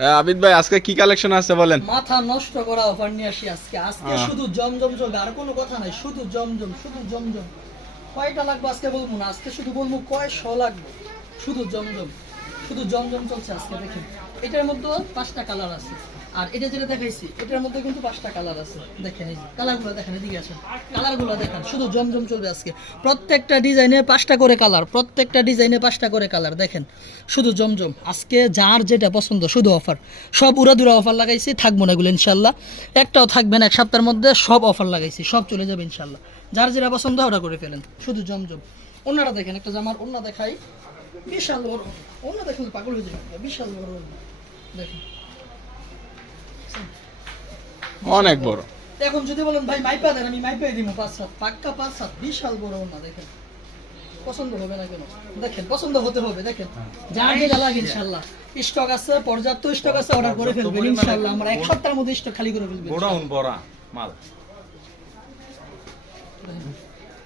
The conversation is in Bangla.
আবিদ ভাই আজকে কি কালেকশন আছে বলেন? মাথা নষ্ট করা অফার নিয়ে আসি আজকে শুধু জমজম চলবে, আর কোনো কথা নাই, শুধু জমজম, শুধু জমজম। কয়টা লাগবে আজকে বলবো না, আজকে শুধু বলবো কয়শো লাগবে, শুধু জমজম, শুধু জমজম চলছে আজকে। দেখেন এটার মধ্যে 5টা কালার আছে, আর এটা যেটা দেখাইছি এটার মধ্যে কিন্তু 5টা কালার আছে। দেখেন এই কালারগুলো দেখেন, এদিকে আসেন, কালারগুলো দেখেন, শুধু জমজম চলবে আজকে। প্রত্যেকটা ডিজাইনে 5টা করে কালার, প্রত্যেকটা ডিজাইনে 5টা করে কালার। দেখেন শুধু জমজম আজকে, যার যেটা পছন্দ শুধু অফার, সব উড়াদুরা অফার লাগাইছি, থাকবো না এগুলো ইনশাল্লাহ, একটাও থাকবে না। এক সপ্তাহের মধ্যে সব অফার লাগাইছি, সব চলে যাবে ইনশাল্লাহ। যার যেটা পছন্দ ওটা করে ফেলেন, শুধু জমজম। ওনারা দেখেন, একটা জামার ওনা দেখাই, বিশাল বড় ওনা, দেখেন পাগল হয়ে যাবে, বিশাল বড় ওনা দেখেন, অনেক বড়। এখন যদি বলেন ভাই মাইপা দেন, আমি মাইপাই দিব 5-7, পাক্কা 5-7, বিশাল বড় ওনা। দেখেন পছন্দ হবে না কেন? দেখেন পছন্দ হতে হবে। দেখেন যার যেটা লাগে ইনশাআল্লাহ স্টক আছে, পর্যাপ্ত স্টক আছে, অর্ডার করে ফেলবেন ইনশাআল্লাহ। আমরা এক সপ্তাহের মধ্যে স্টক খালি করে ফেলবো। গোডাউন ভরা মাল।